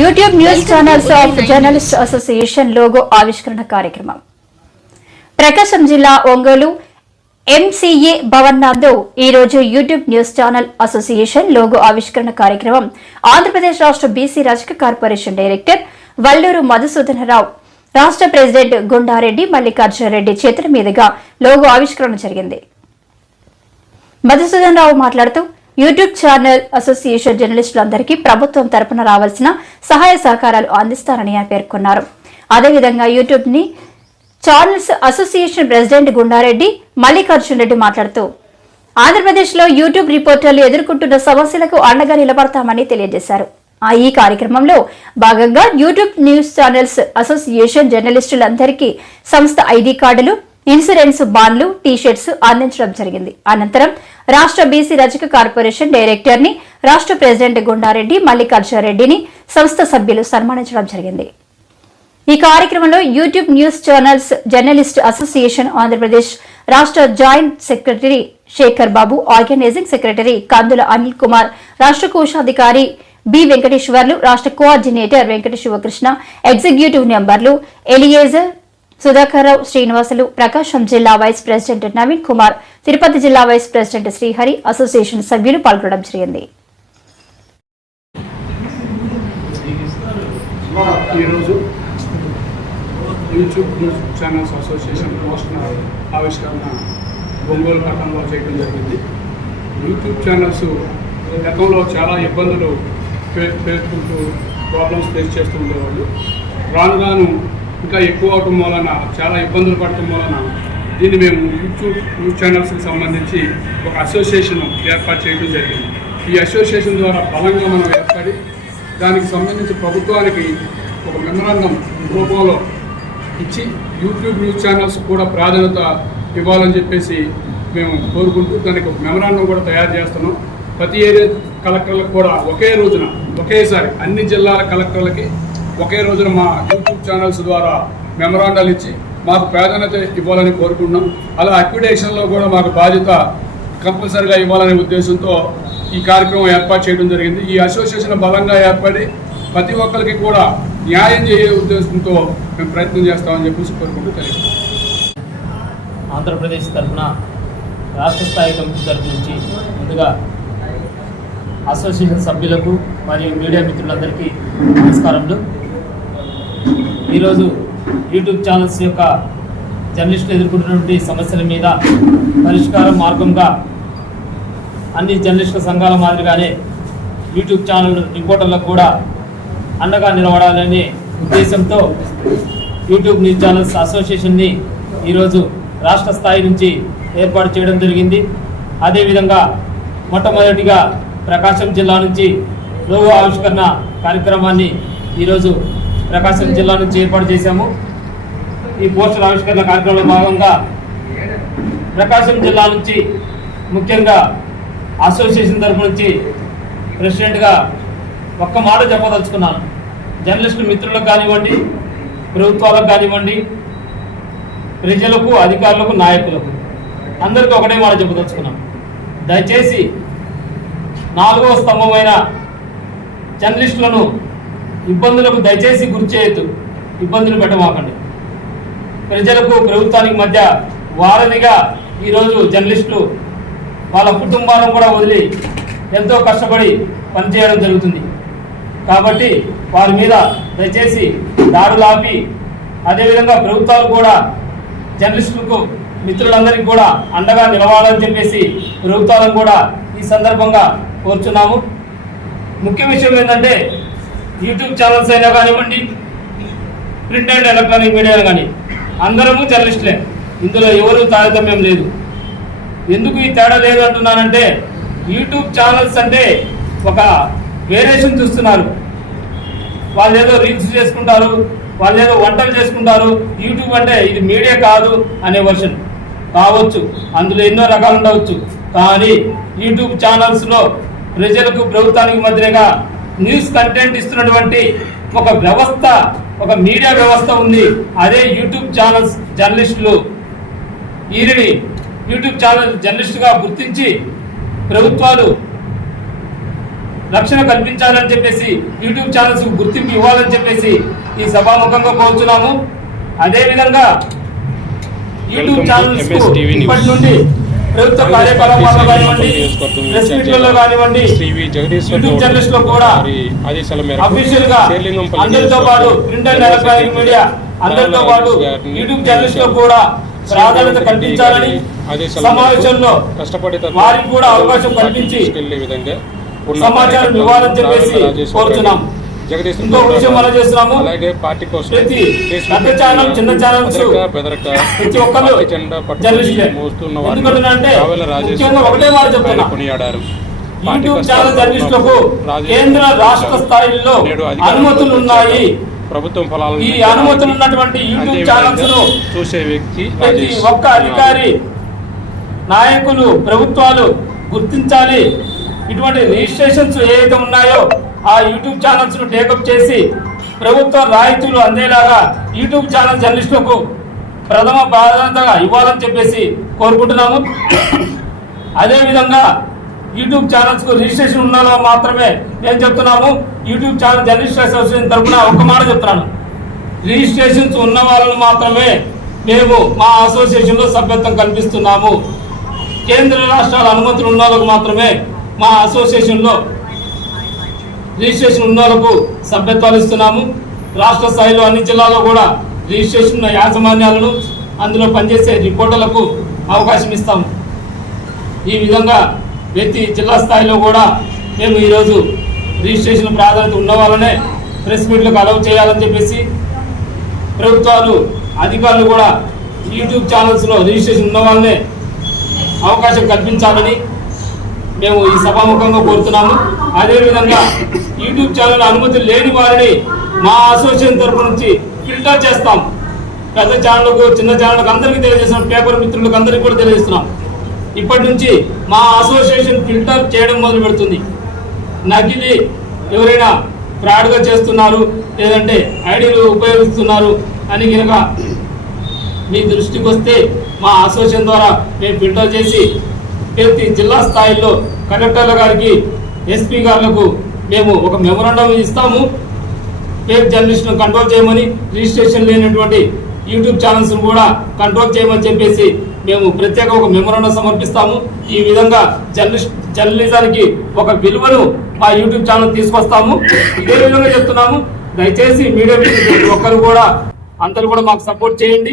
YouTube news channels of journalist association logo ఆవిష్కరణ కార్యక్రమం. ప్రకాశం జిల్లా ఒంగోలు ఎంసీఏ భవన్ నందు ఈ రోజు YouTube news channel association logo ఆవిష్కరణ కార్యక్రమం. ఆంధ్రప్రదేశ్ రాష్ట్ర బీసీ రజక కార్పొరేషన్ డైరెక్టర్ వల్లూరు మధుసూదనరావు రాష్ట్ర ప్రెసిడెంట్ గుండారెడ్డి మల్లికార్జునరెడ్డి చేతుల మీదుగా లోగో ఆవిష్కరణ జరిగింది. మధుసూదన్ రావు మాట్లాడుతూ యూట్యూబ్ ఛానల్ అసోసియేషన్ జర్నలిస్టులందరికీ ప్రభుత్వం తరపున రావాల్సిన సహాయ సహకారాలు అందిస్తారని ఆయన పేర్కొన్నారు. అదేవిధంగా యూట్యూబ్ని channels association president Gundareddy Mallikarjun Reddy మాట్లాడుతూ ఆంధ్రప్రదేశ్లో యూట్యూబ్ రిపోర్టర్లు ఎదుర్కొంటున్న సమస్యలకు అండగా నిలబడతామని తెలియజేశారు. ఆ ఈ కార్యక్రమంలో భాగంగా యూట్యూబ్ న్యూస్ ఛానల్స్ అసోసియేషన్ జర్నలిస్టులందరికీ సంస్థ ఐడి కార్డులు ఇన్సూరెన్స్ బాండ్లు టీషర్ట్స్ అందించడం జరిగింది. అనంతరం రాష్ట్ర బీసీ రజక కార్పొరేషన్ డైరెక్టర్ని రాష్ట్ర ప్రెసిడెంట్ గుండారెడ్డి మల్లికార్జున రెడ్డిని సంస్థ సభ్యులు సన్మానించడం జరిగింది. ఈ కార్యక్రమంలో YouTube news channels journalist association Andhra Pradesh రాష్ట్ర joint secretary Shekhar Babu organising secretary Kandula Anil Kumar రాష్ట్ర కోశాధికారి బి వెంకటేశ్వర్లు రాష్ట్ర కోఆర్డినేటర్ వెంకట శివకృష్ణ ఎగ్జిక్యూటివ్ నెంబర్లు ఎలియేజర్ సుధాకర్రావు శ్రీనివాసులు ప్రకాశం జిల్లా వైస్ ప్రెసిడెంట్ నవీన్ కుమార్ తిరుపతి జిల్లా వైస్ ప్రెసిడెంట్ శ్రీహరి అసోసియేషన్ సభ్యులు పాల్గొనడం జరిగింది. ఈరోజు YouTube news channels association poster ఆవిష్కరణ ఒంగోలు పట్టణంలో చేయడం జరిగింది. యూట్యూబ్ ఛానల్స్ గతంలో చాలా ఇబ్బందులు పేర్కొంటూ ప్రాబ్లమ్స్ ఫేస్ చేస్తూ ఉండేవాళ్ళు. రాను రాను ఇంకా ఎక్కువ అవటం వలన చాలా ఇబ్బందులు పడటం వలన దీన్ని మేము యూట్యూబ్ న్యూస్ ఛానల్స్కి సంబంధించి ఒక అసోసియేషన్ ఏర్పాటు చేయడం జరిగింది. ఈ అసోసియేషన్ ద్వారా బలంగా మనం ఏర్పడి దానికి సంబంధించి ప్రభుత్వానికి ఒక మెమరాండం రూపంలో ఇచ్చి యూట్యూబ్ న్యూస్ ఛానల్స్ కూడా ప్రాధాన్యత ఇవ్వాలని చెప్పేసి మేము కోరుకుంటూ దానికి ఒక మెమరాండం కూడా తయారు చేస్తున్నాం. ప్రతి ఏరియా కలెక్టర్లకు కూడా ఒకే రోజున ఒకేసారి అన్ని జిల్లాల కలెక్టర్లకి ఒకే రోజున మా యూట్యూబ్ ఛానల్స్ ద్వారా మెమరాండాలు ఇచ్చి మాకు ప్రాధాన్యత ఇవ్వాలని కోరుకుంటున్నాం. అలా అక్విడేషన్లో కూడా మాకు బాధ్యత కంపల్సరిగా ఇవ్వాలనే ఉద్దేశంతో ఈ కార్యక్రమం ఏర్పాటు చేయడం జరిగింది. ఈ అసోసియేషన్ బలంగా ఏర్పడి ప్రతి ఒక్కరికి కూడా న్యాయం చేయ ఉద్దేశంతో మేము ప్రయత్నం చేస్తామని చెప్పేసి కోరుకుంటూ తెలియదు ఆంధ్రప్రదేశ్ తరఫున రాష్ట్ర స్థాయి కమిటీ తరఫు నుంచి ముందుగా అసోసియేషన్ సభ్యులకు మరియు మీడియా మిత్రులందరికీ నమస్కారములు. ఈరోజు యూట్యూబ్ ఛానల్స్ యొక్క జర్నలిస్టులు ఎదుర్కొంటున్నటువంటి సమస్యల మీద పరిష్కార మార్గంగా అన్ని జర్నలిస్టుల సంఘాల మాదిరిగానే యూట్యూబ్ ఛానల్ రిపోర్టర్లకు కూడా అండగా నిలబడాలనే ఉద్దేశంతో యూట్యూబ్ న్యూస్ ఛానల్స్ అసోసియేషన్ని ఈరోజు రాష్ట్ర స్థాయి నుంచి ఏర్పాటు చేయడం జరిగింది. అదేవిధంగా మొట్టమొదటిగా ప్రకాశం జిల్లా నుంచి లోగో ఆవిష్కరణ కార్యక్రమాన్ని ఈరోజు ప్రకాశం జిల్లా నుంచి ఏర్పాటు చేశాము. ఈ పోస్టర్ ఆవిష్కరణ కార్యక్రమంలో భాగంగా ప్రకాశం జిల్లా నుంచి ముఖ్యంగా అసోసియేషన్ తరపు నుంచి ప్రెసిడెంట్గా ఒక్క మాట చెప్పదలుచుకున్నాను. జర్నలిస్టు మిత్రులకు కానివ్వండి ప్రభుత్వాలకు కానివ్వండి ప్రజలకు అధికారులకు నాయకులకు అందరికీ ఒకటే మాట చెప్పదలుచుకున్నాం దయచేసి నాలుగవ స్తంభమైన జర్నలిస్టులను ఇబ్బందులకు దయచేసి గురి చేయొద్దు. ఇబ్బందులు పెట్టమాకండి. ప్రజలకు ప్రభుత్వానికి మధ్య వారధిగా ఈరోజు జర్నలిస్టులు వాళ్ళ కుటుంబాలను కూడా వదిలి ఎంతో కష్టపడి పనిచేయడం జరుగుతుంది. కాబట్టి వారి మీద దయచేసి దాడులు ఆపి అదేవిధంగా ప్రభుత్వాలు కూడా జర్నలిస్టులకు మిత్రులందరికీ కూడా అండగా నిలవాలని చెప్పేసి ప్రభుత్వాలను కూడా ఈ సందర్భంగా కోరుచున్నాము. ముఖ్య విషయం ఏంటంటే యూట్యూబ్ ఛానల్స్ అయినా కానివ్వండి ప్రింట్ అండ్ ఎలక్ట్రానిక్ మీడియా కానీ అందరము జర్నలిస్టులే. ఇందులో ఎవరు తారతమ్యం లేదు. ఎందుకు ఈ తేడా లేదు అంటున్నానంటే యూట్యూబ్ ఛానల్స్ అంటే ఒక వేరియేషన్ చూస్తున్నారు. వాళ్ళు ఏదో రీల్స్ చేసుకుంటారు వాళ్ళు ఏదో వంటలు చేసుకుంటారు. యూట్యూబ్ అంటే ఇది మీడియా కాదు అనే వర్షన్. కావచ్చు అందులో ఎన్నో రకాలు ఉండవచ్చు. కానీ యూట్యూబ్ ఛానల్స్లో ప్రజలకు ప్రభుత్వానికి మధ్యగా న్యూస్ కంటెంట్ ఇస్తున్నటువంటి ఒక వ్యవస్థ ఒక మీడియా వ్యవస్థ ఉంది. అదే యూట్యూబ్ ఛానల్స్ జర్నలిస్టులు. వీరిని యూట్యూబ్ ఛానల్ జర్నలిస్టుగా గుర్తించి ప్రభుత్వాలు రక్షణ కల్పించాలని చెప్పేసి యూట్యూబ్ ఛానల్స్ గుర్తింపు ఇవ్వాలని చెప్పేసి ఈ సభాముఖంగా కోరుతున్నాము అదే విధంగా యూట్యూబ్ ఛానల్స్. ఇప్పటి నుండి ప్రభుత్వ కార్యకలాపాల్లో కానివ్వండి ప్రెస్ మీట్లలో కానివ్వండి యూట్యూబ్లో కూడా అఫీషియల్గా అందరితో పాటు ప్రింట్ అండ్ ఎలక్ట్రానిక్ మీడియా అందరితో పాటు యూట్యూబ్ ఛానల్స్లో కూడా ప్రాధాన్యత కల్పించాలని సమావేశంలో వారికి కూడా అవకాశం కల్పించి సమాచారం ఇవ్వాలని చెప్పేసి కోరుతున్నాం. జగదీశ్వర్ ఇంకో గౌడ్ విషయం మనం చేస్తున్నాము అలాగే పార్టీ కోసం ప్రతి ఫేస్బుక్ పెద్ద ఛానల్, చిన్న ఛానల్స్ ప్రతి ఒక్కరు ముఖ్యంగా ఒకటే మాట చెప్తున్నా. కొనియాడారు. యూట్యూబ్ ఛానల్ జర్నలిస్టులకు కేంద్ర రాష్ట్ర స్థాయిలో అనుమతులు ఉన్నాయి. ప్రభుత్వం ఫలాలను ఈ అనుమతులు ఉన్నటువంటి యూట్యూబ్ ఛానల్స్ చూసే వ్యక్తి ప్రతి ఒక్క అధికారి నాయకులు ప్రభుత్వాలు గుర్తించాలి. ఇటువంటి రిజిస్ట్రేషన్స్ ఏవైతే ఉన్నాయో ఆ యూట్యూబ్ ఛానల్స్ను టేకప్ చేసి ప్రభుత్వ రాయితీలు అందేలాగా యూట్యూబ్ ఛానల్ జర్నలిస్టులకు ప్రథమ ప్రాధాన్యతగా ఇవ్వాలని చెప్పేసి కోరుకుంటున్నాము. అదేవిధంగా యూట్యూబ్ ఛానల్స్కు రిజిస్ట్రేషన్ ఉన్న మాత్రమే నేను చెప్తున్నాము. యూట్యూబ్ ఛానల్ జర్నలిస్ట్ అసోసియేషన్ తరఫున ఒక్క మాట చెప్తున్నాను. రిజిస్ట్రేషన్స్ ఉన్న వాళ్ళను మాత్రమే మేము మా అసోసియేషన్లో సభ్యత్వం కల్పిస్తున్నాము. కేంద్ర రాష్ట్రాల అనుమతులు ఉన్న వాళ్ళకు మాత్రమే మా అసోసియేషన్లో రిజిస్ట్రేషన్ ఉన్న వాళ్ళకు సభ్యత్వాలు ఇస్తున్నాము. రాష్ట్ర స్థాయిలో అన్ని జిల్లాల్లో కూడా రిజిస్ట్రేషన్ ఉన్న యాజమాన్యాలను అందులో పనిచేసే రిపోర్టర్లకు అవకాశం ఇస్తాము. ఈ విధంగా వ్యక్తి జిల్లా స్థాయిలో కూడా మేము ఈరోజు రిజిస్ట్రేషన్ ప్రాధాన్యత ఉన్న వాళ్ళనే ప్రెస్ మీట్లకు అలౌ చేయాలని చెప్పేసి ప్రభుత్వాలు అధికారులు కూడా యూట్యూబ్ ఛానల్స్లో రిజిస్ట్రేషన్ ఉన్న వాళ్ళనే అవకాశం కల్పించాలని మేము ఈ సభాముఖంగా కోరుతున్నాము. అదేవిధంగా యూట్యూబ్ ఛానల్ అనుమతి లేని వారిని మా అసోసియేషన్ తరపు నుంచి ఫిల్టర్ చేస్తాం. పెద్ద ఛానళ్ళకు చిన్న ఛానళ్ళకు అందరికీ తెలియజేస్తున్నాం. పేపర్ మిత్రులకు అందరికీ కూడా తెలియజేస్తున్నాం. ఇప్పటి నుంచి మా అసోసియేషన్ ఫిల్టర్ చేయడం మొదలు పెడుతుంది. నకిలీ ఎవరైనా ఫ్రాడ్గా చేస్తున్నారు లేదంటే ఐడీలు ఉపయోగిస్తున్నారు అని కనుక మీ దృష్టికి వస్తే మా అసోసియేషన్ ద్వారా మేము ఫిల్టర్ చేసి ప్రతి జిల్లా స్థాయిలో కలెక్టర్ల గారికి ఎస్పీ గారులకు మేము ఒక మెమోరాండం ఇస్తాము. ఫేక్ జర్నలిస్ట్ను కంట్రోల్ చేయమని రిజిస్ట్రేషన్ లేనటువంటి యూట్యూబ్ ఛానల్స్ కూడా కంట్రోల్ చేయమని చెప్పేసి మేము ప్రత్యేక ఒక మెమోరాండం సమర్పిస్తాము. ఈ విధంగా జర్నలిస్ట్ జర్నలిజానికి ఒక విలువను మా యూట్యూబ్ ఛానల్ తీసుకొస్తాము. ఇదే విధంగా చెప్తున్నాము. దయచేసి మీడియా ప్రతి ఒక్కరు కూడా అందరూ కూడా మాకు సపోర్ట్ చేయండి.